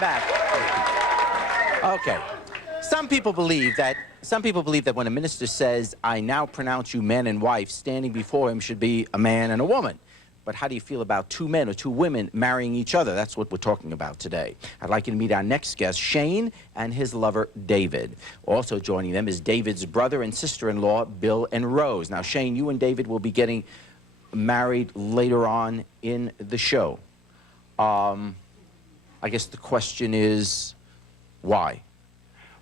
back. Okay. Some people believe that when a minister says, "I now pronounce you man and wife," standing before him should be a man and a woman. But how do you feel about two men or two women marrying each other? That's what we're talking about today. I'd like you to meet our next guest, Shane, and his lover, David. Also joining them is David's brother and sister-in-law, Bill and Rose. Now, Shane, you and David will be getting married later on in the show. I guess the question is, why?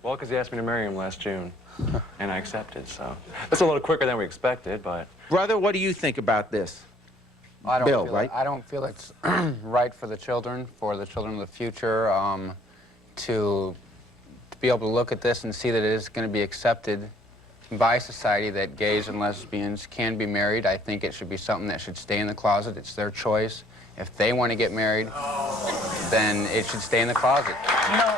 Well, because he asked me to marry him last June, and I accepted, so. It's a little quicker than we expected, but... Brother, what do you think about this? Bill, right? I don't feel it's right for the children of the future, to be able to look at this and see that it is going to be accepted by society that gays and lesbians can be married. I think it should be something that should stay in the closet. It's their choice. If they want to get married, then it should stay in the closet. No.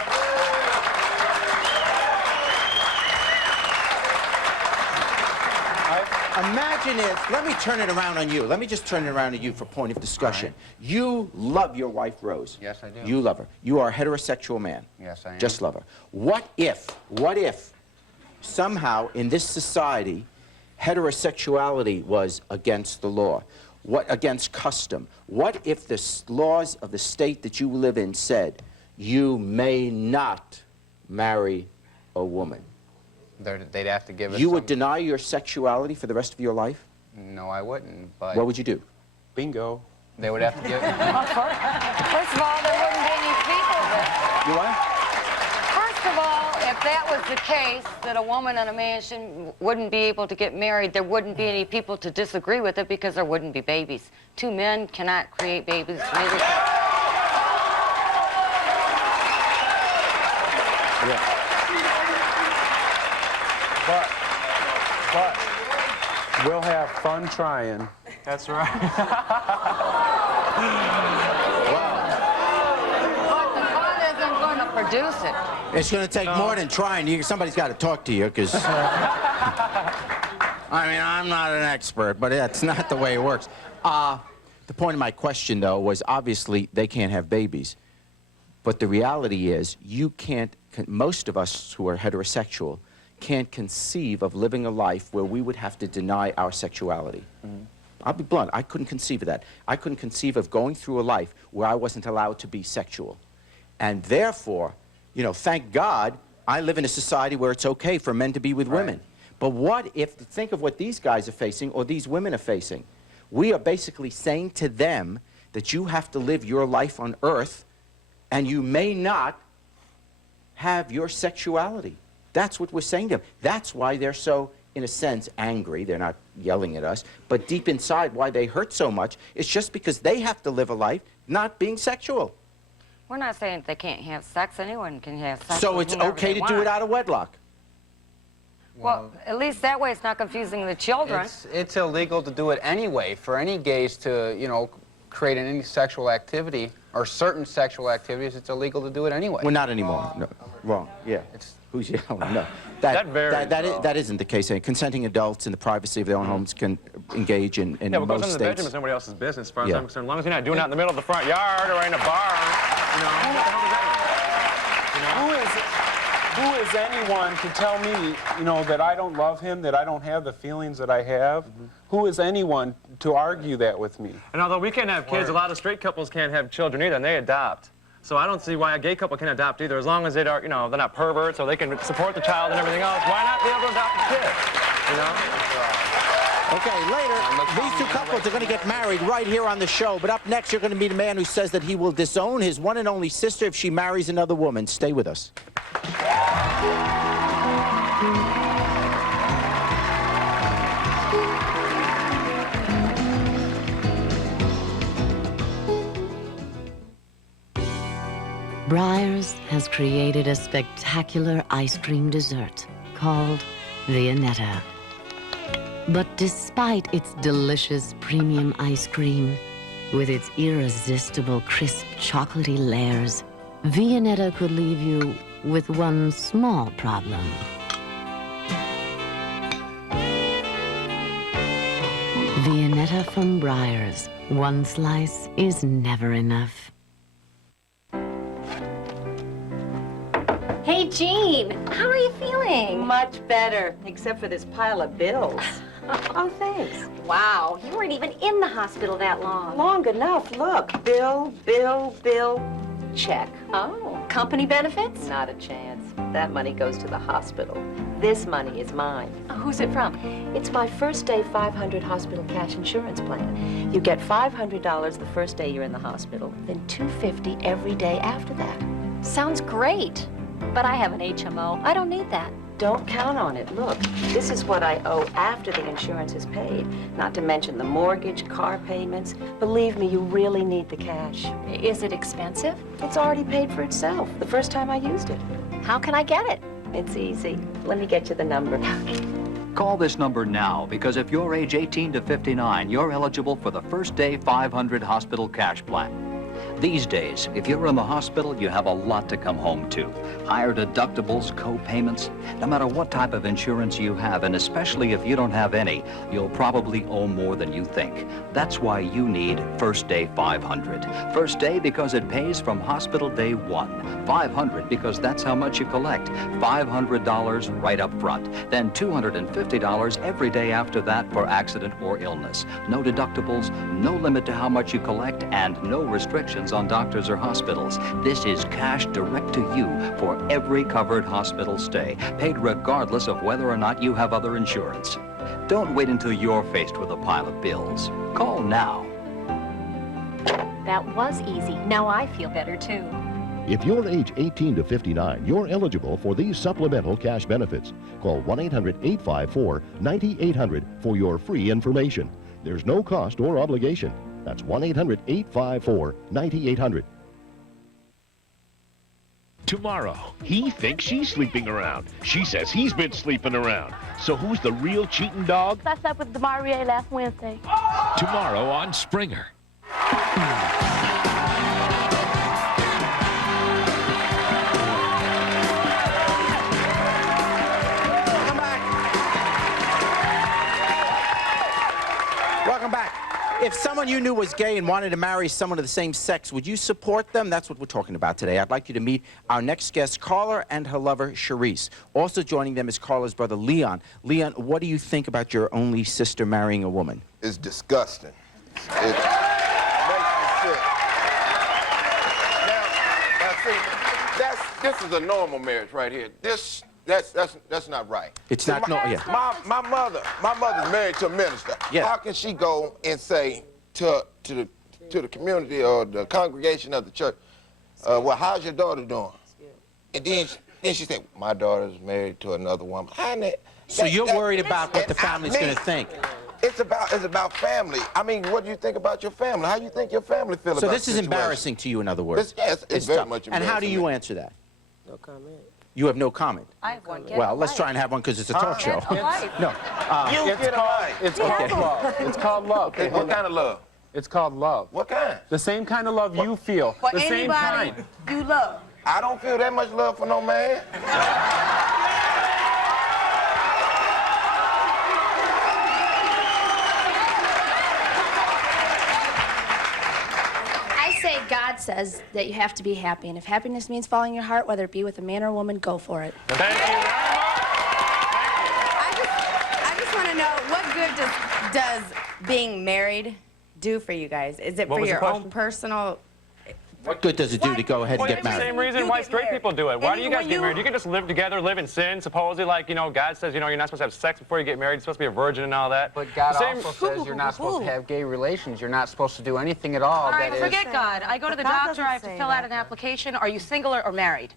Imagine if, let me turn it around on you. Let me just turn it around on you for point of discussion. Right. You love your wife, Rose. Yes, I do. You love her. You are a heterosexual man. Yes, I am. Just love her. What if somehow in this society, heterosexuality was against the law? Against custom? What if the laws of the state that you live in said, you may not marry a woman? They'd have to give us You would deny your sexuality for the rest of your life? No, I wouldn't, but... What would you do? Bingo. They would have to give... First of all, there wouldn't be any people that... You what? First of all, if that was the case, that a woman and a man wouldn't be able to get married, there wouldn't be any people to disagree with it because there wouldn't be babies. Two men cannot create babies. Neither Yeah. But we'll have fun trying. That's right. But the fun isn't going to produce it. It's going to take more than trying. Somebody's got to talk to you, because... I mean, I'm not an expert, but that's not the way it works. The point of my question, though, was obviously they can't have babies. But the reality is, most of us who are heterosexual can't conceive of living a life where we would have to deny our sexuality. Mm-hmm. I'll be blunt, I couldn't conceive of that. I couldn't conceive of going through a life where I wasn't allowed to be sexual. And therefore, you know, thank God, I live in a society where it's okay for men to be with women. But what if, think of what these guys are facing or these women are facing. We are basically saying to them that you have to live your life on earth and you may not have your sexuality. That's what we're saying to them. That's why they're so, in a sense, angry. They're not yelling at us. But deep inside, why they hurt so much, it's just because they have to live a life not being sexual. We're not saying they can't have sex. Anyone can have sex. So it's okay to do it out of wedlock? Well, at least that way it's not confusing the children. It's illegal to do it anyway. For any gays to, you know, create any sexual activity or certain sexual activities, it's illegal to do it anyway. Well, not anymore. No. Wrong. Yeah. Who's yelling? No. That isn't the case. Consenting adults in the privacy of their own homes can engage in most states. Yeah, but going in the bedroom is somebody else's business, as far as I'm concerned. As long as you're not doing it out in the middle of the front yard or in a bar, you know, what the hell does that mean? You know? Who is anyone to tell me, you know, that I don't love him, that I don't have the feelings that I have? Mm-hmm. Who is anyone to argue that with me? And although we can't have kids, a lot of straight couples can't have children either, and they adopt. So I don't see why a gay couple can adopt either, as long as they don't, you know, they're not perverts, so they can support the child and everything else. Why not be able to adopt a kid? You know? Okay, later, these two couples are going to get married right here on the show. But up next, you're going to meet a man who says that he will disown his one and only sister if she marries another woman. Stay with us. Breyers has created a spectacular ice cream dessert called Viennetta. But despite its delicious premium ice cream, with its irresistible crisp chocolatey layers, Viennetta could leave you with one small problem. Viennetta from Breyers. One slice is never enough. Jean, how are you feeling? Much better, except for this pile of bills. Oh, thanks. Wow, you weren't even in the hospital that long. Long enough. Look, bill, bill, bill, check. Oh, company benefits? Not a chance. That money goes to the hospital. This money is mine. Oh, who's it from? It's my first day 500 hospital cash insurance plan. You get $500 the first day you're in the hospital, then $250 every day after that. Sounds great, but I have an HMO. I don't need that. Don't count on it. Look, this is what I owe after the insurance is paid, not to mention the mortgage, car payments. Believe me, you really need the cash. Is it expensive? It's already paid for itself the first time I used it. How can I get it? It's easy. Let me get you the number. Call this number now, because if you're age 18 to 59, you're eligible for the first day 500 hospital cash plan. These days, if you're in the hospital, you have a lot to come home to. Higher deductibles, co-payments. No matter what type of insurance you have, and especially if you don't have any, you'll probably owe more than you think. That's why you need First Day 500. First Day because it pays from hospital day one. 500 because that's how much you collect. $500 right up front. Then $250 every day after that for accident or illness. No deductibles, no limit to how much you collect, and no restrictions on doctors or hospitals. This is cash direct to you for every covered hospital stay, paid regardless of whether or not you have other insurance. Don't wait until you're faced with a pile of bills. Call now. That was easy. Now I feel better, too. If you're age 18 to 59, you're eligible for these supplemental cash benefits. Call 1-800-854-9800 for your free information. There's no cost or obligation. That's 1-800-854-9800. Tomorrow, he thinks she's sleeping around. She says he's been sleeping around. So who's the real cheating dog? I slept with Demarie last Wednesday. Tomorrow on Springer. Welcome back. If someone you knew was gay and wanted to marry someone of the same sex, would you support them? That's what we're talking about today. I'd like you to meet our next guest, Carla, and her lover, Charisse. Also joining them is Carla's brother, Leon. Leon, what do you think about your only sister marrying a woman? It's disgusting. It makes me sick. Now see, this is a normal marriage right here. That's not right. It's not, yeah. My mother's married to a minister. Yeah. How can she go and say to the community or the congregation of the church, well, how's your daughter doing? And then she said, my daughter's married to another woman. So you're worried about what the family's going to think? It's about family. I mean, what do you think about your family? How do you think your family feel about So the this is situation? embarrassing to you, in other words? Yes, it's very tough. much And how do you embarrassing. answer that? No comment. You have no comment? I have one. Well, let's try and have one because it's a talk show. No. It's called love. It's called love. Okay, what kind of love? It's called love. What kind? The same kind of love you feel. For the same anybody kind. you love. I don't feel that much love for no man. I say God says that you have to be happy, and if happiness means following your heart, whether it be with a man or a woman, go for it. Thank you very much. I just want to know, what good does being married do for you guys? Is it What for was the your own question? personal... What good does it do to go ahead and Well, get it's the married? same reason why straight people do it. Why do you guys get married? You can just live together, live in sin. Supposedly, like, you know, God says, you know, you're not supposed to have sex before you get married. You're supposed to be a virgin and all that. But God The same- also says you're not supposed to have gay relations. You're not supposed to do anything at all. All right, that is- forget God. I go to the doctor, I have to fill out an application. Are you single or married?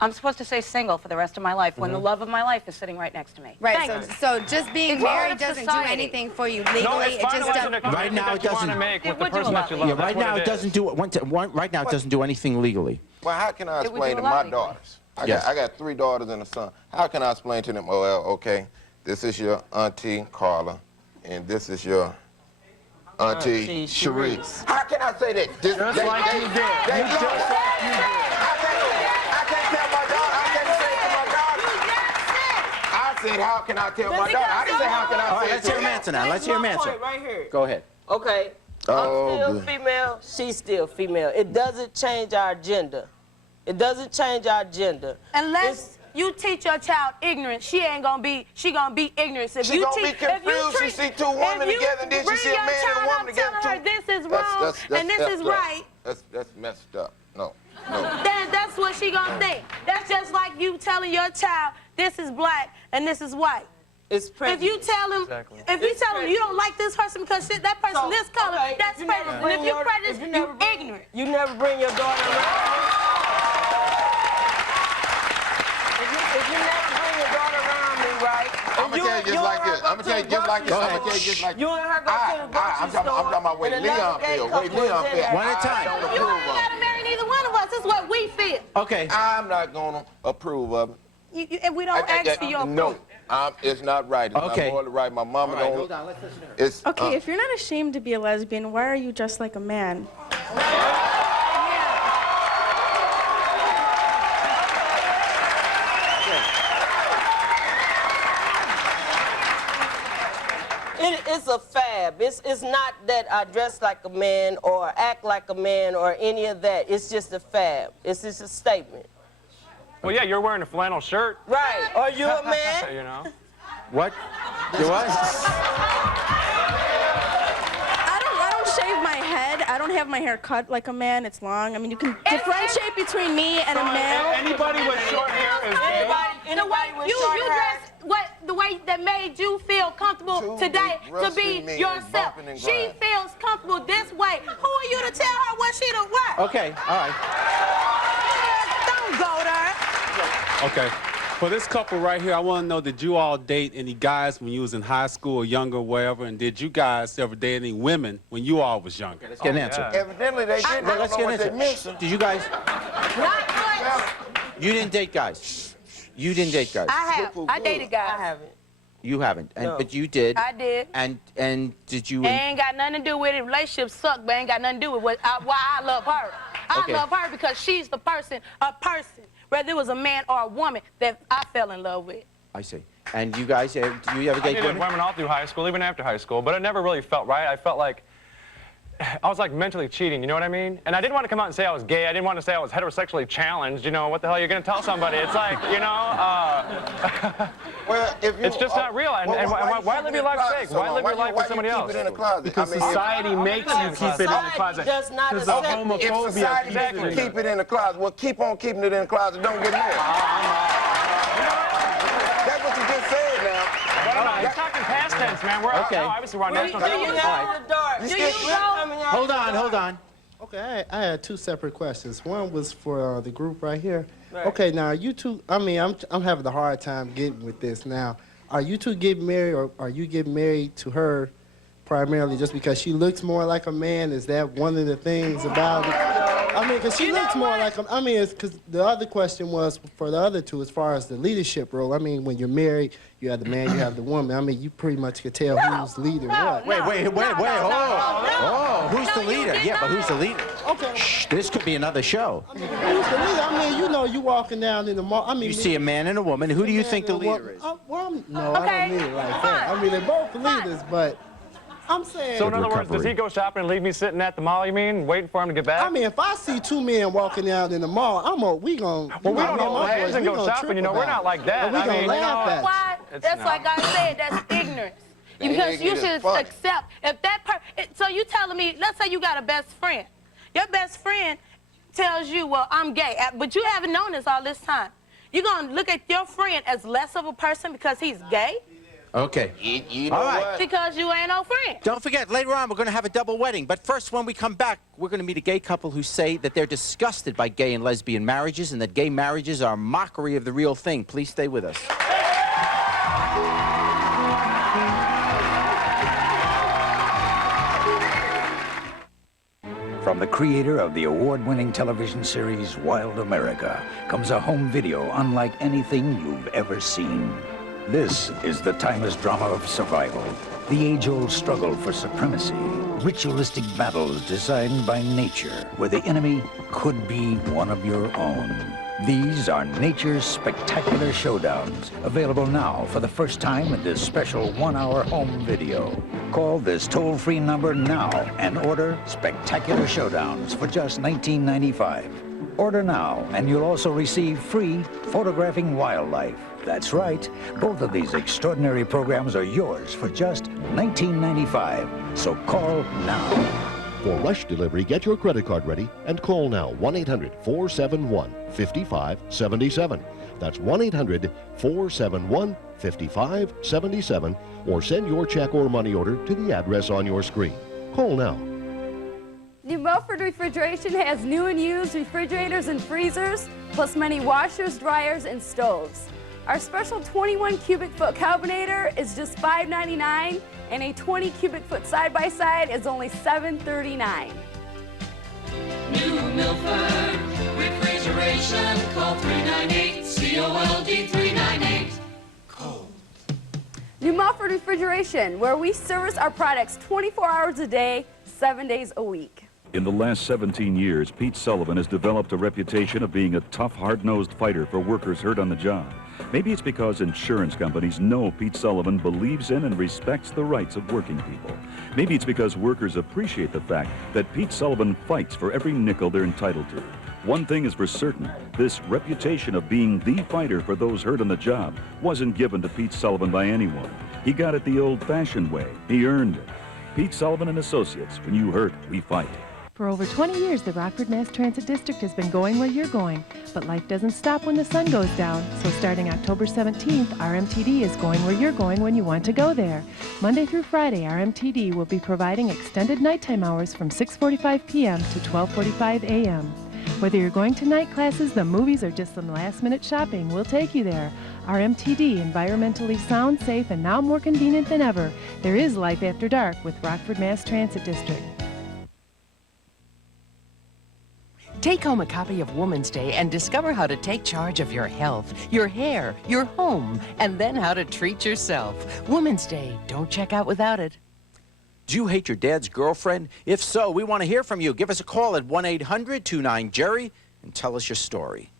I'm supposed to say single for the rest of my life when the love of my life is sitting right next to me. Right, Thank you. so just being It's part married of doesn't society. do anything for you legally. No, it's it fine just to listen does. to commitment Right now, that it you want to doesn't- make It with the would do a person lot that you for love. Yeah, That's right what now it is. doesn't do anything legally. Well, how can I It would explain do to a lot my legally. daughters? Yes. I got 3 daughters and a son. How can I explain to them, oh, well, okay, this is your auntie, Carla, and this is your auntie, Charisse. How can I say that? Just like you did. Just like you did. I can't tell my daughter. I can't say it to my daughter. I said, how can I tell my daughter? I didn't say, how can I All right, say it let's to hear him answer now. Let's hear him answer. Right here. Go ahead. Okay. Oh, I'm still good. female. She's still female. It doesn't change our gender. It doesn't change our gender. Unless you teach your child ignorance, she gonna be ignorant. If She you gonna be confused. She see two women together, and then she see a man and a woman together. Telling her this is wrong and this is right. That's messed up. No. Then that's what she gonna think. That's just like you telling your child this is black and this is white. It's prejudice. If you tell him, you don't like this person because that person this color, that's prejudice. And if you're prejudiced, you're ignorant. You never bring your daughter around. If you never bring your daughter around me, right? I'm gonna tell you just like this. I'm gonna tell you just like this. I'm gonna tell you just like this. You and her go to the grocery store. I'm talking about way Leon feel. Way Leon feel. One at a time. You ain't gotta marry neither one of us. This is what we feel. Okay. I'm not gonna approve of it. And we don't ask for your approval. No, it's not right. It's not morally right. My mama don't. Hold on, let's listen to her. It's, Okay, if you're not ashamed to be a lesbian, why are you dressed like a man? It's a fab. It's not that I dress like a man or act like a man or any of that. It's just a fab. It's just a statement. Well, yeah, you're wearing a flannel shirt. Right. Are you a man? You know? What? You what? I don't shave my head. I don't have my hair cut like a man. It's long. I mean, you can differentiate between me and a male. Anybody with short hair is gay? Anybody with short hair. The way that made you feel comfortable today to be yourself. She feels comfortable this way. Who are you to tell her what she to wear? Okay, all right. Don't go there. Okay. For this couple right here, I want to know, did you all date any guys when you was in high school or younger or wherever? And did you guys ever date any women when you all was younger? Let's get an answer. Evidently, they didn't. Let's get an answer. Did you guys? Not much. You didn't date guys. You didn't date guys. I have. I dated guys. I haven't. You haven't, No. but you did. I did. And did you? It ain't got nothing to do with it. Relationships suck, but ain't got nothing to do with why I love her. I love her because she's a person, whether it was a man or a woman, that I fell in love with. I see. And you guys, do you ever I date dated women? women all through high school, even after high school, but it never really felt right. I felt like I was like mentally cheating, you know what I mean? And I didn't want to come out and say I was gay. I didn't want to say I was heterosexually challenged. You know, what the hell are you going to tell somebody? It's like, you know, well, if you, it's just not real. And why live your life fake? Why live your life with somebody else? Keep it in the closet? Because society makes you keep it in the closet. Does not Because of accept it. homophobia. If society makes you keep it in the closet, well, keep on keeping it in the closet. Don't get married. That's what you just said now. I'm talking past tense, man. We're obviously we're on national television. Hold on. Okay, I had two separate questions. One was for the group right here. Right. Okay, now you two, I mean, I'm having a hard time getting with this now. Are you two getting married, or are you getting married to her primarily just because she looks more like a man? Is that one of the things about it? I mean, because she looks more like a, I mean, it's because the other question was for the other two as far as the leadership role. I mean, when you're married, you have the man, you have the woman. I mean, you pretty much could tell who's leading what. Wait, who's the leader? Yeah, but who's the leader? Okay. Shh, this could be another show. Who's the leader? I mean, you know, you walking down in the mall. I mean, You see a man and a woman. Who do you think the leader is? No, I don't mean it like that. I mean, they're both leaders, but I'm saying... So in other words, does he go shopping and leave me sitting at the mall, you mean, waiting for him to get back? I mean, if I see two men walking out in the mall, we don't go shopping, you know, we're not like that. We gonna laugh at Why? That's like I said, that's ignorance. Because you should accept, if that so you telling me, let's say you got a best friend. Your best friend tells you, well, I'm gay, but you haven't known this all this time. You're going to look at your friend as less of a person because he's gay? Okay. You know all right. what? Because you ain't no friend. Don't forget, later on, we're going to have a double wedding. But first, when we come back, we're going to meet a gay couple who say that they're disgusted by gay and lesbian marriages and that gay marriages are a mockery of the real thing. Please stay with us. From the creator of the award-winning television series Wild America comes a home video unlike anything you've ever seen. This is the timeless drama of survival, the age-old struggle for supremacy, ritualistic battles designed by nature where the enemy could be one of your own. These are nature's spectacular showdowns, available now for the first time in this special one-hour home video. Call this toll-free number now and order Spectacular Showdowns for just $19.95. Order now, and you'll also receive free Photographing Wildlife. That's right. Both of these extraordinary programs are yours for just $19.95. So call now. For rush delivery, get your credit card ready and call now 1-800-471-5577. That's 1-800-471-5577, or send your check or money order to the address on your screen. Call now. New Milford Refrigeration has new and used refrigerators and freezers, plus many washers, dryers, and stoves. Our special 21 cubic foot Combinator is just $5.99, and a 20 cubic foot side-by-side is only $7.39. New Milford Refrigeration, call 398-COLD 398. New Milford Refrigeration, where we service our products 24 hours a day, 7 days a week. In the last 17 years, Pete Sullivan has developed a reputation of being a tough, hard-nosed fighter for workers hurt on the job. Maybe it's because insurance companies know Pete Sullivan believes in and respects the rights of working people. Maybe it's because workers appreciate the fact that Pete Sullivan fights for every nickel they're entitled to. One thing is for certain, this reputation of being the fighter for those hurt on the job wasn't given to Pete Sullivan by anyone. He got it the old-fashioned way. He earned it. Pete Sullivan and Associates, when you hurt, we fight. For over 20 years, the Rockford Mass Transit District has been going where you're going. But life doesn't stop when the sun goes down. So starting October 17th, RMTD is going where you're going when you want to go there. Monday through Friday, RMTD will be providing extended nighttime hours from 6:45 p.m. to 12:45 a.m. Whether you're going to night classes, the movies, or just some last-minute shopping, we'll take you there. RMTD, environmentally sound, safe, and now more convenient than ever. There is life after dark with Rockford Mass Transit District. Take home a copy of Woman's Day and discover how to take charge of your health, your hair, your home, and then how to treat yourself. Woman's Day. Don't check out without it. Do you hate your dad's girlfriend? If so, we want to hear from you. Give us a call at 1-800-29-JERRY and tell us your story.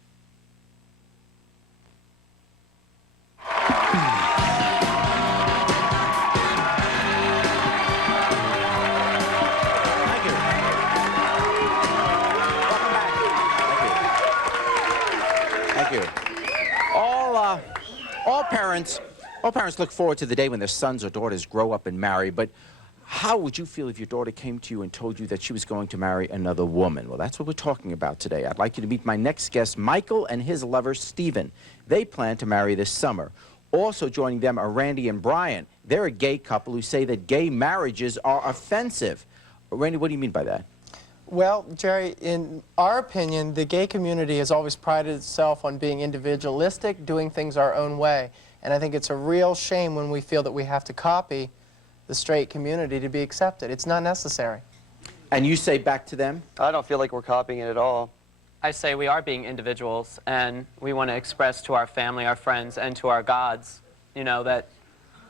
Thank you. All parents look forward to the day when their sons or daughters grow up and marry, but how would you feel if your daughter came to you and told you that she was going to marry another woman? Well, that's what we're talking about today. I'd like you to meet my next guest, Michael and his lover, Stephen. They plan to marry this summer. Also joining them are Randy and Brian. They're a gay couple who say that gay marriages are offensive. Randy, what do you mean by that? Well, Jerry, in our opinion, the gay community has always prided itself on being individualistic, doing things our own way. And I think it's a real shame when we feel that we have to copy the straight community to be accepted. It's not necessary. And you say back to them? I don't feel like we're copying it at all. I say we are being individuals, and we want to express to our family, our friends, and to our gods, you know, that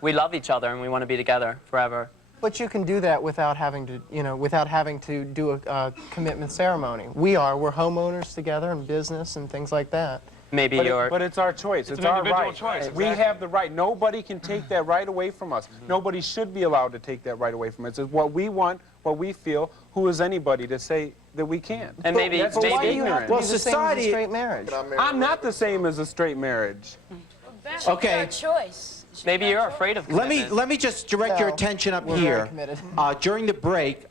we love each other and we want to be together forever. But you can do that without having to, without having to do a commitment ceremony. We're homeowners together in business and things like that. Maybe but it's our choice. It's our right. Choice. We have the right. Nobody can take that right away from us. Nobody should be allowed to take that right away from us. It's what we want, what we feel. Who is anybody to say that we can't? And maybe that's why do you have to be the same as a straight marriage? I'm not the same as a straight marriage. Okay. Our choice. Maybe you're afraid of commitment. Let me just direct your attention up here. During the break,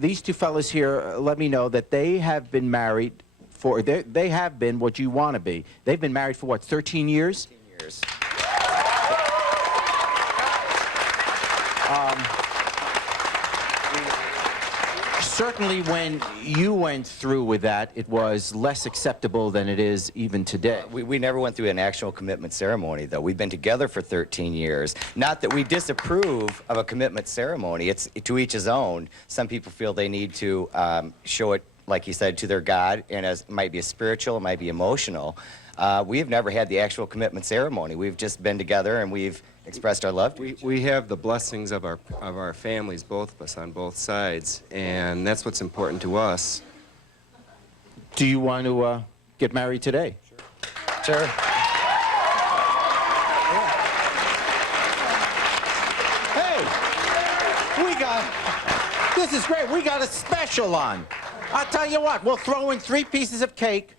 these two fellas here let me know that they have been married for, they have been what you want to be. They've been married for what, 13 years? 13 years. Certainly when you went through with that, it was less acceptable than it is even today. We never went through an actual commitment ceremony, though. We've been together for 13 years. Not that we disapprove of a commitment ceremony. It's to each his own. Some people feel they need to show it, like you said, to their God, and it might be spiritual, it might be emotional. We've never had the actual commitment ceremony. We've just been together and we've expressed our love to each other. We have the blessings of our families, both of us, on both sides, and that's what's important to us. Do you want to get married today? Sure. Hey, this is great. We got a special on. I'll tell you what, we'll throw in 3 pieces of cake.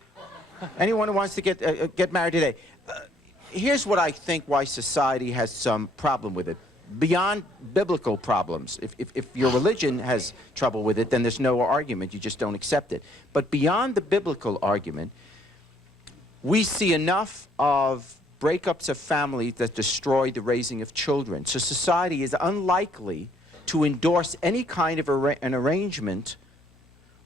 Anyone who wants to get married today. Here's what I think why society has some problem with it. Beyond biblical problems. If your religion has trouble with it, then there's no argument. You just don't accept it. But beyond the biblical argument, we see enough of breakups of families that destroy the raising of children. So society is unlikely to endorse any kind of an arrangement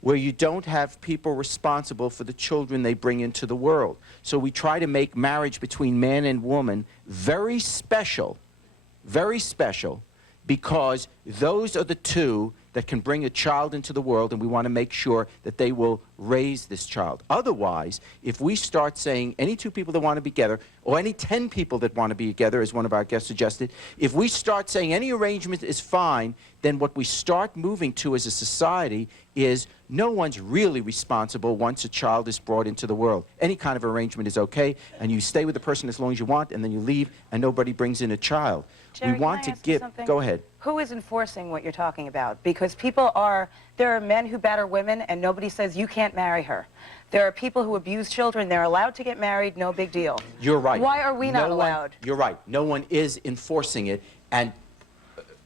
where you don't have people responsible for the children they bring into the world. So we try to make marriage between man and woman very special, because those are the two that can bring a child into the world, and we want to make sure that they will raise this child. Otherwise, if we start saying any 2 people that want to be together, or any 10 people that want to be together, as one of our guests suggested, if we start saying any arrangement is fine, then what we start moving to as a society is no one's really responsible once a child is brought into the world. Any kind of arrangement is okay, and you stay with the person as long as you want, and then you leave, and nobody brings in a child. Jerry, we want can I to ask you give... something? Go ahead. Who is enforcing what you're talking about? Because there are men who batter women and nobody says you can't marry her. There are people who abuse children. They're allowed to get married, no big deal. You're right. Why are we not allowed? You're right. No one is enforcing it, and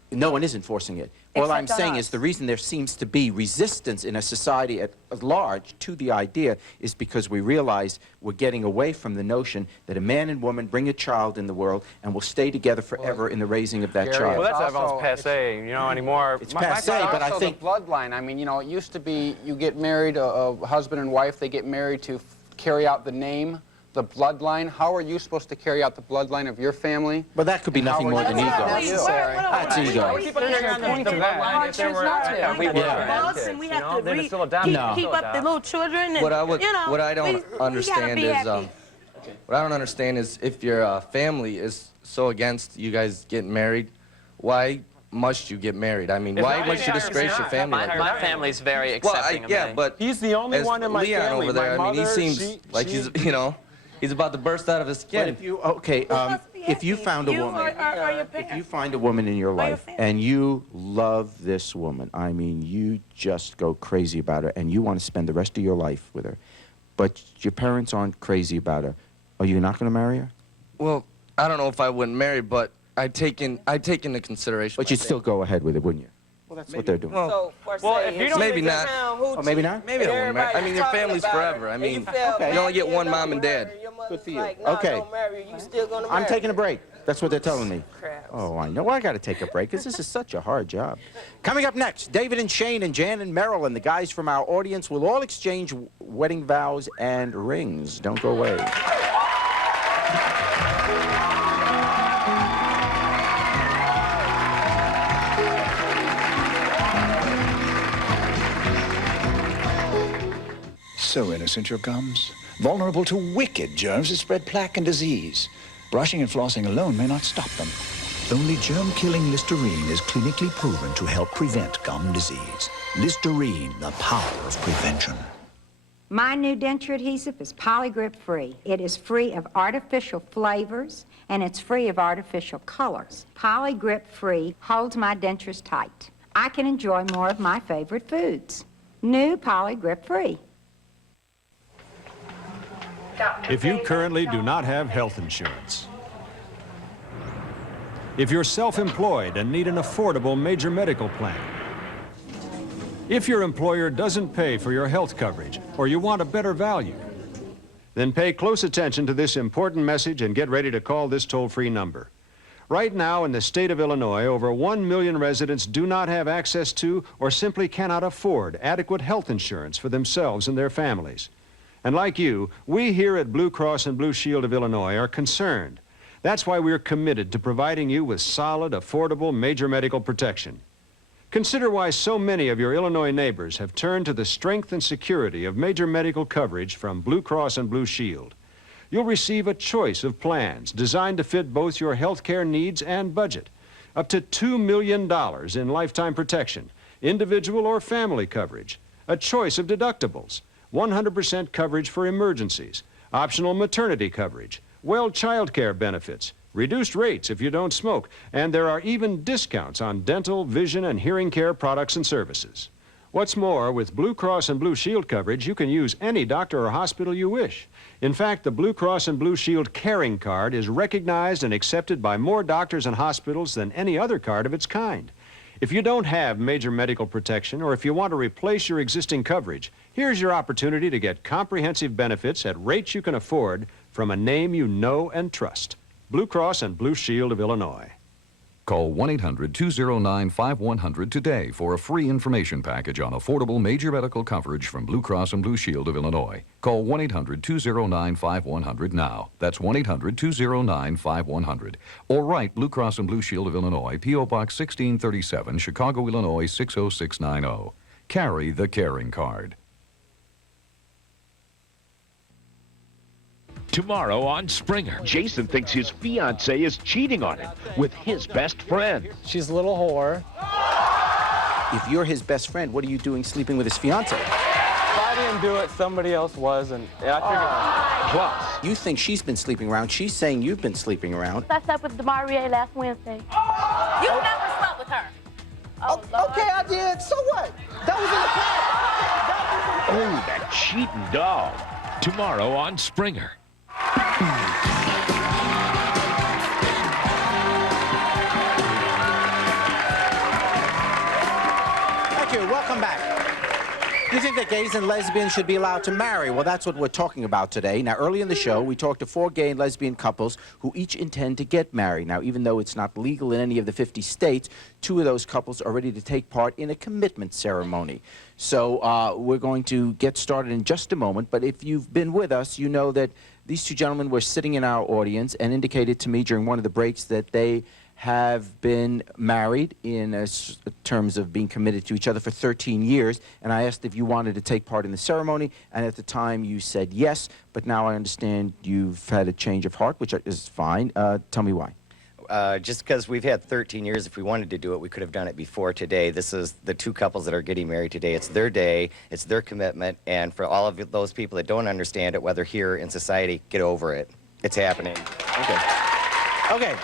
no one is enforcing it. All I'm saying is the reason there seems to be resistance in a society at large to the idea is because we realize we're getting away from the notion that a man and woman bring a child in the world and will stay together forever in the raising of that child. Well, that's almost passé, you know, anymore. It's passé, but I think... the bloodline. I mean, you know, it used to be you get married, a husband and wife, they get married to carry out the name, the bloodline. How are you supposed to carry out the bloodline of your family? But that could be nothing more than ego. That's ego. We have to keep up the little children. And, What I don't understand is if your family is so against you guys getting married, why must you get married? I mean, why must you disgrace your family? My family's very accepting of me. Yeah, but he's the only one in my Leon family. over there, My I mean, he mother, seems like he's, you know, he's about to burst out of his skin. But if you, if you found a woman, if you find a woman in your life and you love this woman, I mean, you just go crazy about her and you want to spend the rest of your life with her, but your parents aren't crazy about her, are you not going to marry her? Well, I don't know if I wouldn't marry, but I'd take into consideration. But you'd still go ahead with it, wouldn't you? Well, that's what they're doing. Well, if you don't maybe not. Oh, maybe not? Maybe I won't marry. I mean, your family's forever. I mean, you only get one mom and dad. Good for you. Okay. I'm taking a break. That's what they're telling me. Oh, I know. I got to take a break because this is such a hard job. Coming up next, David and Shane and Jan and Merrill and the guys from our audience will all exchange wedding vows and rings. Don't go away. So innocent, your gums. Vulnerable to wicked germs that spread plaque and disease. Brushing and flossing alone may not stop them. Only germ-killing Listerine is clinically proven to help prevent gum disease. Listerine, the power of prevention. My new denture adhesive is polygrip-free. It is free of artificial flavors, and it's free of artificial colors. Polygrip-free holds my dentures tight. I can enjoy more of my favorite foods. New Polygrip-free. If you currently do not have health insurance, if you're self-employed and need an affordable major medical plan, if your employer doesn't pay for your health coverage or you want a better value, then pay close attention to this important message and get ready to call this toll-free number. Right now in the state of Illinois, over 1 million residents do not have access to or simply cannot afford adequate health insurance for themselves and their families. And like you, we here at Blue Cross and Blue Shield of Illinois are concerned. That's why we're committed to providing you with solid, affordable major medical protection. Consider why so many of your Illinois neighbors have turned to the strength and security of major medical coverage from Blue Cross and Blue Shield. You'll receive a choice of plans designed to fit both your health care needs and budget. Up to $2 million in lifetime protection, individual or family coverage, a choice of deductibles, 100% coverage for emergencies, optional maternity coverage, well child care benefits, reduced rates if you don't smoke, and there are even discounts on dental, vision, and hearing care products and services. What's more, with Blue Cross and Blue Shield coverage, you can use any doctor or hospital you wish. In fact, the Blue Cross and Blue Shield Caring Card is recognized and accepted by more doctors and hospitals than any other card of its kind. If you don't have major medical protection, or if you want to replace your existing coverage, here's your opportunity to get comprehensive benefits at rates you can afford from a name you know and trust. Blue Cross and Blue Shield of Illinois. Call 1-800-209-5100 today for a free information package on affordable major medical coverage from Blue Cross and Blue Shield of Illinois. Call 1-800-209-5100 now. That's 1-800-209-5100. Or write Blue Cross and Blue Shield of Illinois, P.O. Box 1637, Chicago, Illinois 60690. Carry the caring card. Tomorrow on Springer, Jason thinks his fiancée is cheating on him with his best friend. She's a little whore. If you're his best friend, what are you doing sleeping with his fiance? If I didn't do it, somebody else was, and I figured. Plus, you think she's been sleeping around. She's saying you've been sleeping around. I slept with Demarie last Wednesday. You never slept with her. Oh, okay, I did. So what? That was in the plan. Oh, that cheating dog. Tomorrow on Springer. Thank you. Welcome back. You think that gays and lesbians should be allowed to marry? Well, that's what we're talking about today. Now, early in the show, we talked to 4 gay and lesbian couples who each intend to get married. Now, even though it's not legal in any of the 50 states, 2 of those couples are ready to take part in a commitment ceremony. So we're going to get started in just a moment, but if you've been with us, you know that these 2 gentlemen were sitting in our audience and indicated to me during one of the breaks that they have been married in terms of being committed to each other for 13 years. And I asked if you wanted to take part in the ceremony, and at the time you said yes, but now I understand you've had a change of heart, which is fine. Tell me why. Just because we've had 13 years, if we wanted to do it, we could have done it before today. This is the 2 couples that are getting married today. It's their day, it's their commitment, and for all of those people that don't understand it, whether here in society, get over it. It's happening. Okay. Okay.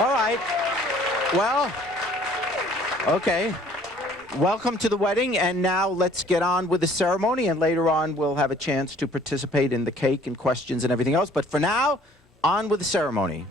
All right. Well, okay. Welcome to the wedding, and now let's get on with the ceremony, and later on we'll have a chance to participate in the cake and questions and everything else. But for now, on with the ceremony.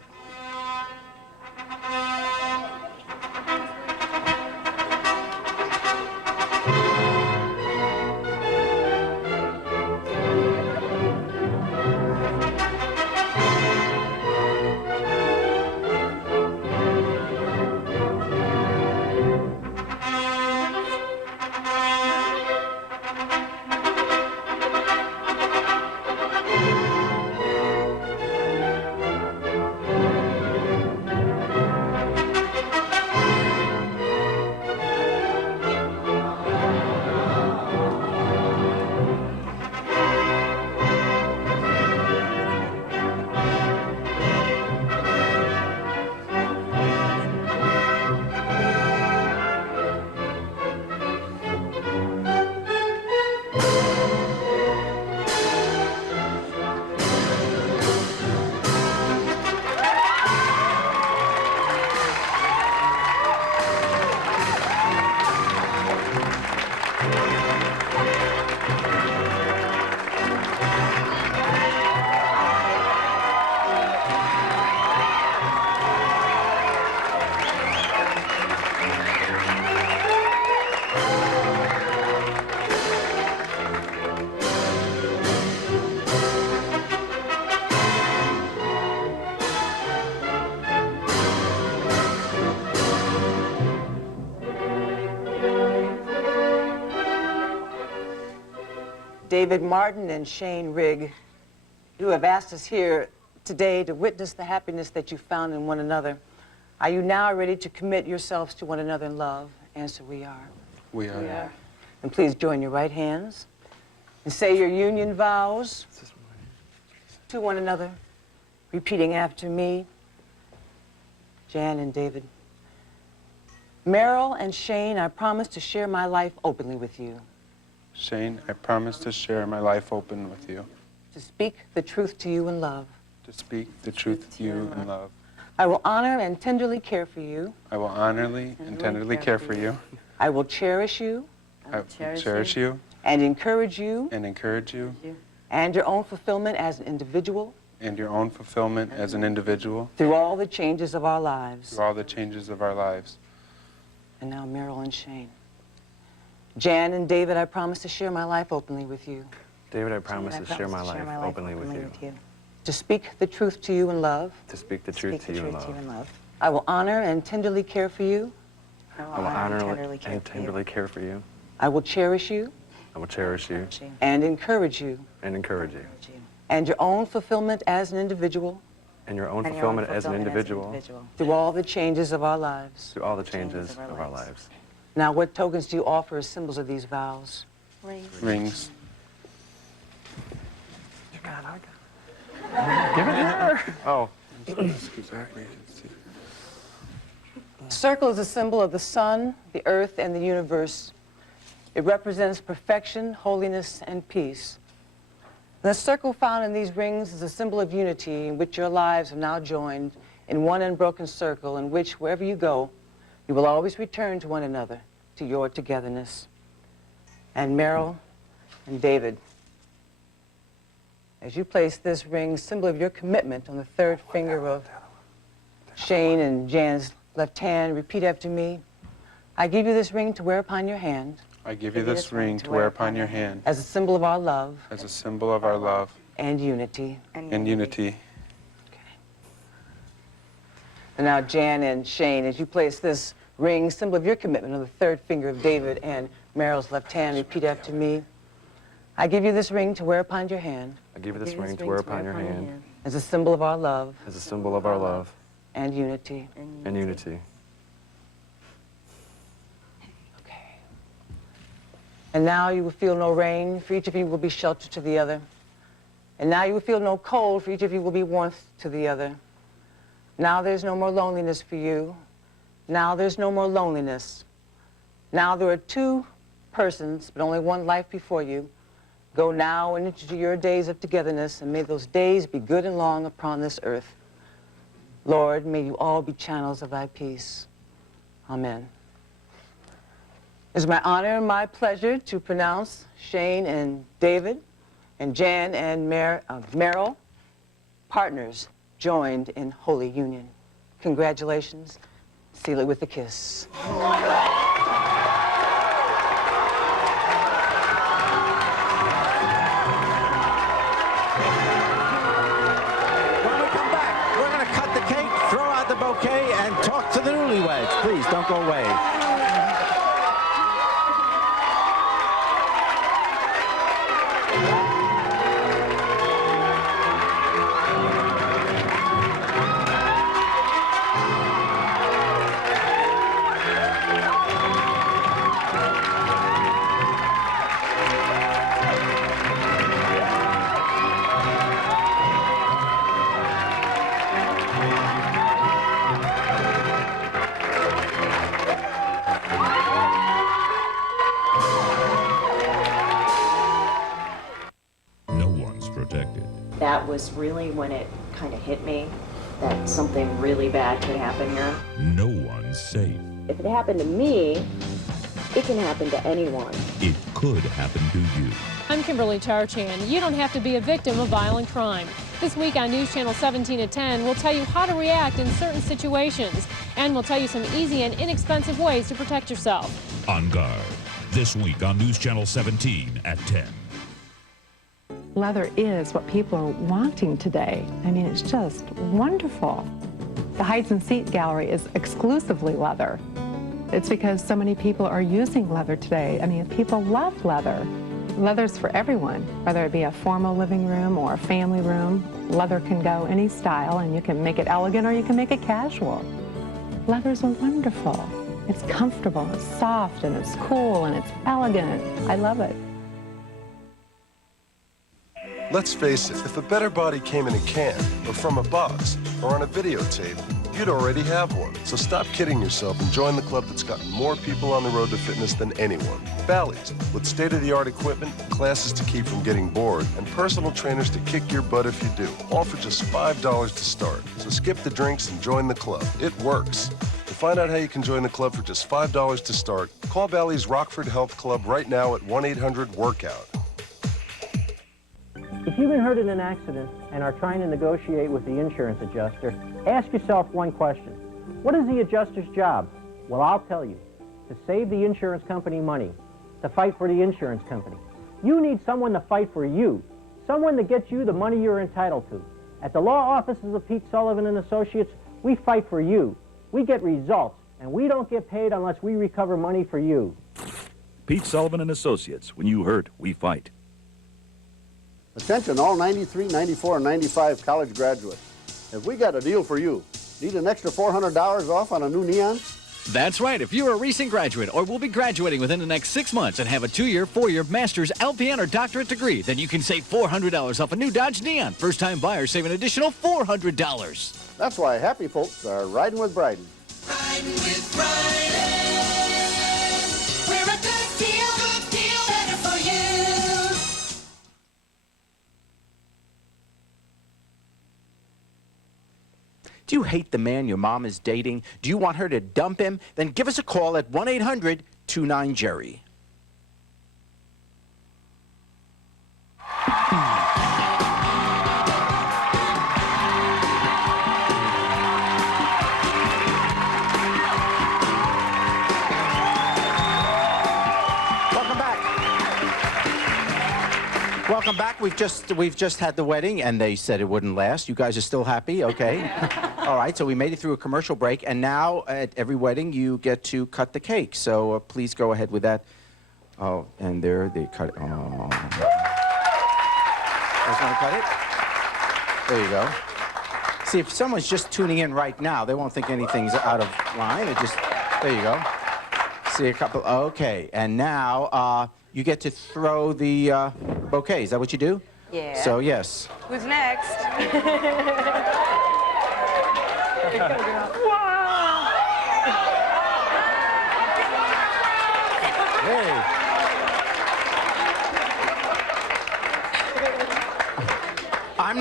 David Martin and Shane Rigg, you have asked us here today to witness the happiness that you found in one another. Are you now ready to commit yourselves to one another in love? Answer, we are. We are. We are. And please join your right hands and say your union vows to one another, repeating after me. Jan and David. Merrill and Shane, I promise to share my life openly with you. Shane, I promise to share my life open with you. To speak the truth to you in love. To speak the truth to you in love. I will honor and tenderly care for you. I will honorably and tenderly care for you. I will cherish you. I will cherish you. And encourage you. And encourage you. And your own fulfillment as an individual. And your own fulfillment as an individual. Through all the changes of our lives. Through all the changes of our lives. And now Meryl and Shane. Jan and David, I promise to share my life openly with you. David, I promise to share my life openly with you. To speak the truth to you in love. To speak the truth to you in love. I will honor and tenderly care for you. I will honor and tenderly care for you. I will cherish you. I will cherish you. And encourage you. And encourage you. And your own fulfillment as an individual. And your own fulfillment as an individual. Through all the changes of our lives. Through all the changes of our lives. Now, what tokens do you offer as symbols of these vows? Rings. You got it. Give it here. Oh. Exactly. Circle is a symbol of the sun, the earth, and the universe. It represents perfection, holiness, and peace. The circle found in these rings is a symbol of unity in which your lives are now joined in one unbroken circle in which, wherever you go, you will always return to one another, to your togetherness. And Meryl and David, as you place this ring, symbol of your commitment, on the third finger of Shane and Jan's left hand, repeat after me. I give you this ring to wear upon your hand. I give you this ring to wear upon your hand. As a symbol of our love. As a symbol of our love. And unity. And unity. And now, Jan and Shane, as you place this ring, symbol of your commitment, on the third finger of David and Meryl's left hand, repeat after me. I give you this ring to wear upon your hand. I give you this ring to wear upon your hand. As a symbol of our love. As a symbol of our love. And unity. And unity. Okay. And now you will feel no rain, for each of you will be shelter to the other. And now you will feel no cold, for each of you will be warmth to the other. Now there's no more loneliness for you. Now there's no more loneliness. Now there are two persons, but only one life before you. Go now and into your days of togetherness, and may those days be good and long upon this earth. Lord, may you all be channels of thy peace. Amen. It's my honor and my pleasure to pronounce Shane and David and Jan and Meryl, partners joined in holy union. Congratulations. Seal it with a kiss. Bouquet and talk to the newlyweds. Please don't go away. That was really when it kind of hit me that something really bad could happen here. No one's safe. If it happened to me, it can happen to anyone. It could happen to you. I'm Kimberly Charchan. You don't have to be a victim of violent crime. This week on News Channel 17 at 10, we'll tell you how to react in certain situations, and we'll tell you some easy and inexpensive ways to protect yourself. On Guard, this week on News Channel 17 at 10. Leather is what people are wanting today. I mean, it's just wonderful. The Hides and Seat Gallery is exclusively leather. It's because so many people are using leather today. I mean, people love leather. Leather's for everyone, whether it be a formal living room or a family room. Leather can go any style, and you can make it elegant or you can make it casual. Leather's wonderful. It's comfortable, it's soft, and it's cool, and it's elegant. I love it. Let's face it, if a better body came in a can, or from a box, or on a videotape, you'd already have one. So stop kidding yourself and join the club that's gotten more people on the road to fitness than anyone. Bally's, with state-of-the-art equipment, classes to keep from getting bored, and personal trainers to kick your butt if you do. All for just $5 to start. So skip the drinks and join the club. It works. If find out how you can join the club for just $5 to start, call Valley's Rockford Health Club right now at 1-800-WORKOUT. If you've been hurt in an accident and are trying to negotiate with the insurance adjuster, ask yourself one question. What is the adjuster's job? Well, I'll tell you. To save the insurance company money. To fight for the insurance company. You need someone to fight for you. Someone to get you the money you're entitled to. At the law offices of Pete Sullivan and Associates, we fight for you. We get results, and we don't get paid unless we recover money for you. Pete Sullivan and Associates. When you hurt, we fight. Attention all 93, 94, and 95 college graduates. Have we got a deal for you? Need an extra $400 off on a new Neon? That's right. If you're a recent graduate or will be graduating within the next 6 months and have a 2-year, 4-year master's, LPN, or doctorate degree, then you can save $400 off a new Dodge Neon. First-time buyers save an additional $400. That's why happy folks are riding with Bryden. Riding with Bryden. We're a good deal better for you. Do you hate the man your mom is dating? Do you want her to dump him? Then give us a call at 1-800-29-JERRY. Welcome back. We've just had the wedding, and they said it wouldn't last. You guys are still happy? Okay. All right, so we made it through a commercial break, and now at every wedding you get to cut the cake. So please go ahead with that. Oh, and there they cut it. Oh. Guys want to cut it? There you go. See, if someone's just tuning in right now, they won't think anything's out of line. It just, there you go. See a couple, okay. And now you get to throw the bouquet. Is that what you do? Yeah. So, yes. Who's next? Hey. I'm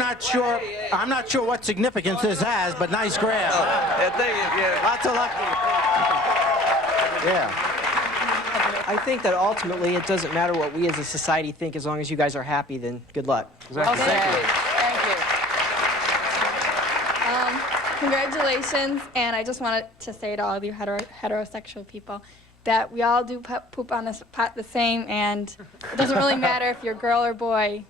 not sure what significance this has, but nice grab. Yeah. Lots of luck. Yeah. I think that ultimately it doesn't matter what we as a society think. As long as you guys are happy, then good luck. Exactly. Thank you. Congratulations, and I just wanted to say to all of you heterosexual people that we all do poop on this pot the same, and it doesn't really matter if you're girl or boy.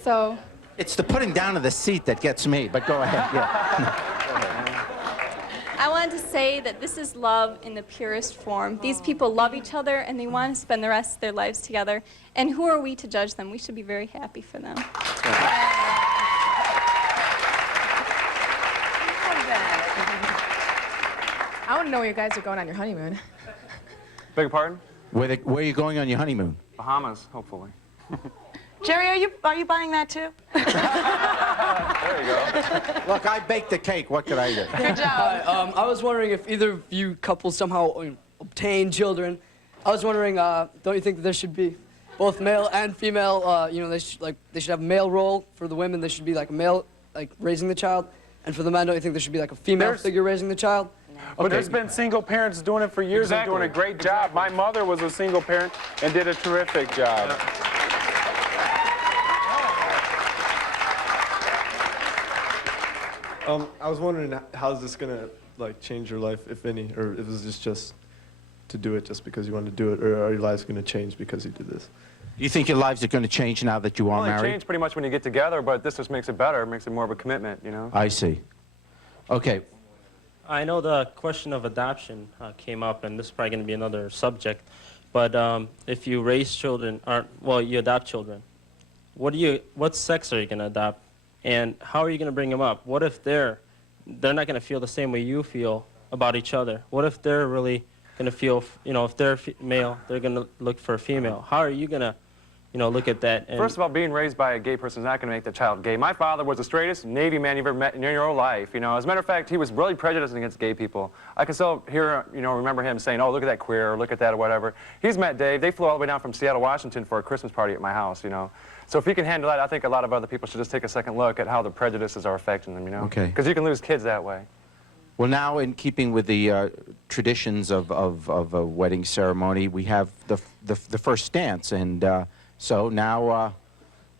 So. It's the putting down of the seat that gets me, but go ahead. Yeah. I wanted to say that this is love in the purest form. These people love each other, and they want to spend the rest of their lives together. And who are we to judge them? We should be very happy for them. I want to know where you guys are going on your honeymoon. Beg your pardon? Where are you going on your honeymoon? Bahamas, hopefully. Jerry, are you buying that too? There you go. Look, I baked the cake. What could I do? Good job. Hi, I was wondering if either of you couples somehow obtain children. I was wondering, don't you think that there should be both male and female? You know, they should have a male role for the women. There should be like a male, like raising the child, and for the men, don't you think there should be like a female figure raising the child? But there's been single parents doing it for years and doing a great job. My mother was a single parent and did a terrific job. I was wondering, how's this gonna change your life, if any, or if this is just to do it just because you want to do it, or are your lives gonna change because you do this? You think your lives are going to change now that you are Well, it married? changes pretty much when you get together, but this just makes it better. It makes it more of a commitment, you know? I see. Okay. I know the question of adoption came up, and this is probably going to be another subject. But if you raise children, you adopt children, what sex are you going to adopt, and how are you going to bring them up? What if they're not going to feel the same way you feel about each other? What if they're really going to feel, if they're male, they're going to look for a female? How are you going to, look at that? And First of all, being raised by a gay person is not going to make the child gay. My father was the straightest Navy man you've ever met in your whole life. As a matter of fact, he was really prejudiced against gay people. I can still hear, remember him saying, "Oh, look at that queer," or "Look at that," or whatever. He's met Dave. They flew all the way down from Seattle, Washington for a Christmas party at my house, So if he can handle that, I think a lot of other people should just take a second look at how the prejudices are affecting them, Okay. Because you can lose kids that way. Well, now, in keeping with the traditions of a wedding ceremony, we have the first dance. And so now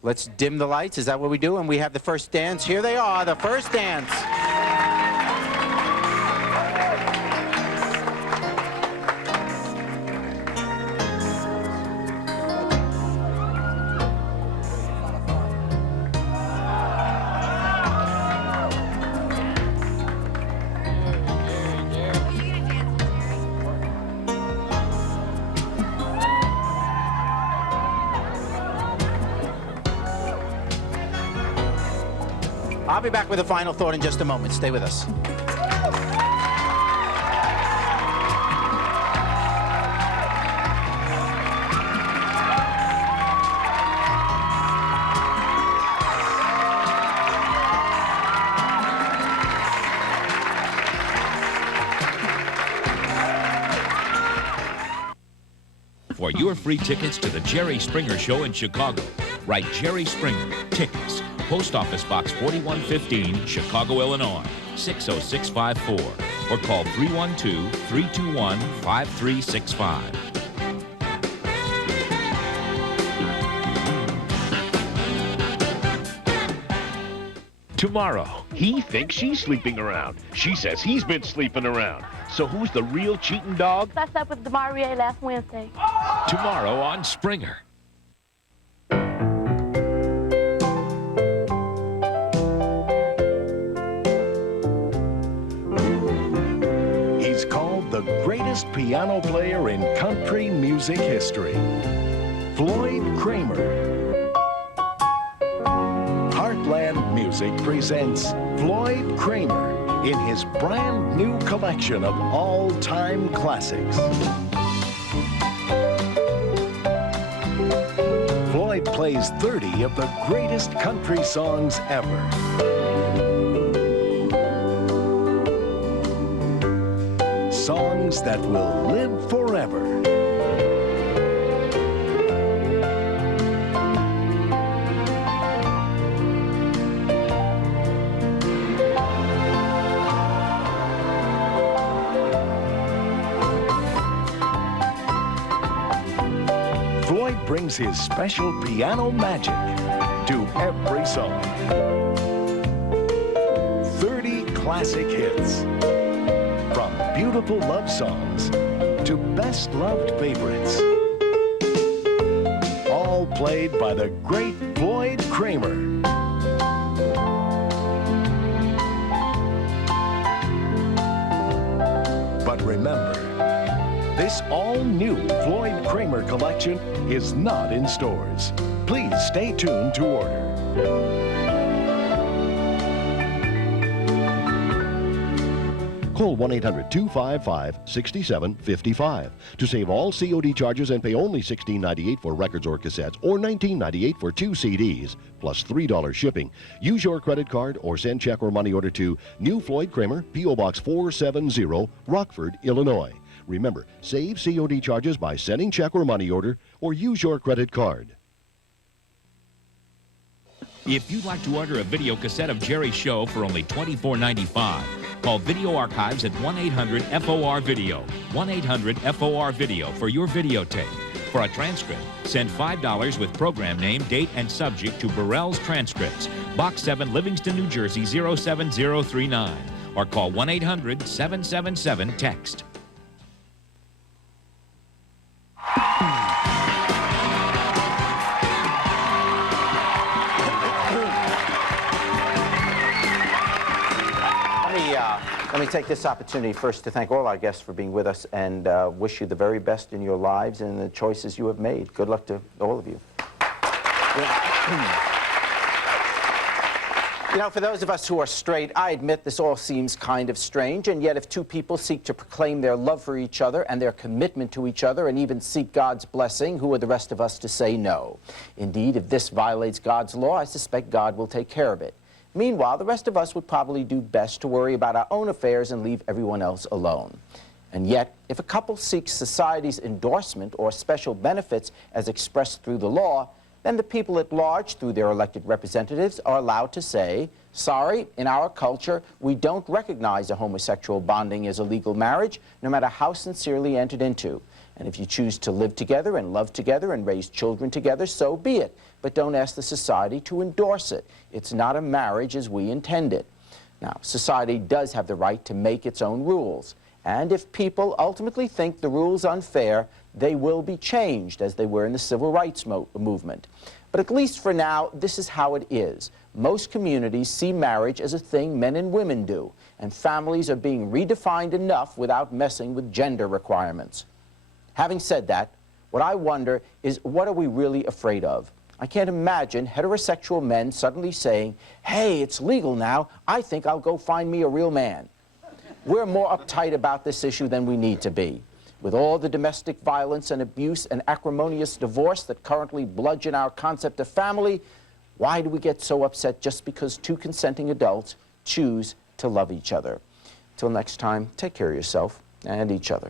let's dim the lights. Is that what we do? And we have the first dance. Here they are, the first dance. I'll be back with a final thought in just a moment. Stay with us. For your free tickets to the Jerry Springer Show in Chicago, write Jerry Springer, Tickets, Post Office Box 4115, Chicago, Illinois, 60654, or call 312-321-5365. Tomorrow, he thinks she's sleeping around. She says he's been sleeping around. So who's the real cheating dog? I slept with DeMarie last Wednesday. Tomorrow on Springer. He's called the greatest piano player in country music history, Floyd Kramer. Heartland Music presents Floyd Kramer in his brand new collection of all-time classics. Floyd plays 30 of the greatest country songs ever. Songs that will live forever. Floyd brings his special piano magic to every song. 30 classic hits. From beautiful love songs to best-loved favorites. All played by the great Floyd Kramer. But remember, this all-new Floyd Kramer collection is not in stores. Please stay tuned to order. Call 1-800-255-6755 to save all COD charges and pay only $16.98 for records or cassettes or $19.98 for 2 CDs, plus $3 shipping. Use your credit card or send check or money order to New Floyd Kramer, P.O. Box 470, Rockford, Illinois. Remember, save COD charges by sending check or money order or use your credit card. If you'd like to order a video cassette of Jerry's show for only $24.95, call Video Archives at 1-800-FOR-VIDEO, 1-800-FOR-VIDEO for your videotape. For a transcript, send $5 with program name, date, and subject to Burrell's Transcripts, Box 7, Livingston, New Jersey, 07039, or call 1-800-777-TEXT. Let me take this opportunity first to thank all our guests for being with us and wish you the very best in your lives and the choices you have made. Good luck to all of you. You know, for those of us who are straight, I admit this all seems kind of strange, and yet if two people seek to proclaim their love for each other and their commitment to each other and even seek God's blessing, who are the rest of us to say no? Indeed, if this violates God's law, I suspect God will take care of it. Meanwhile, the rest of us would probably do best to worry about our own affairs and leave everyone else alone. And yet, if a couple seeks society's endorsement or special benefits as expressed through the law, then the people at large, through their elected representatives, are allowed to say, Sorry, in our culture, we don't recognize a homosexual bonding as a legal marriage, no matter how sincerely entered into. And if you choose to live together and love together and raise children together, so be it. But don't ask the society to endorse it. It's not a marriage as we intend it. Now, society does have the right to make its own rules. And if people ultimately think the rules unfair, they will be changed, as they were in the civil rights movement. But at least for now, this is how it is. Most communities see marriage as a thing men and women do, and families are being redefined enough without messing with gender requirements. Having said that, what I wonder is, what are we really afraid of? I can't imagine heterosexual men suddenly saying, hey, it's legal now, I think I'll go find me a real man. We're more uptight about this issue than we need to be. With all the domestic violence and abuse and acrimonious divorce that currently bludgeon our concept of family, why do we get so upset just because two consenting adults choose to love each other? Till next time, take care of yourself and each other.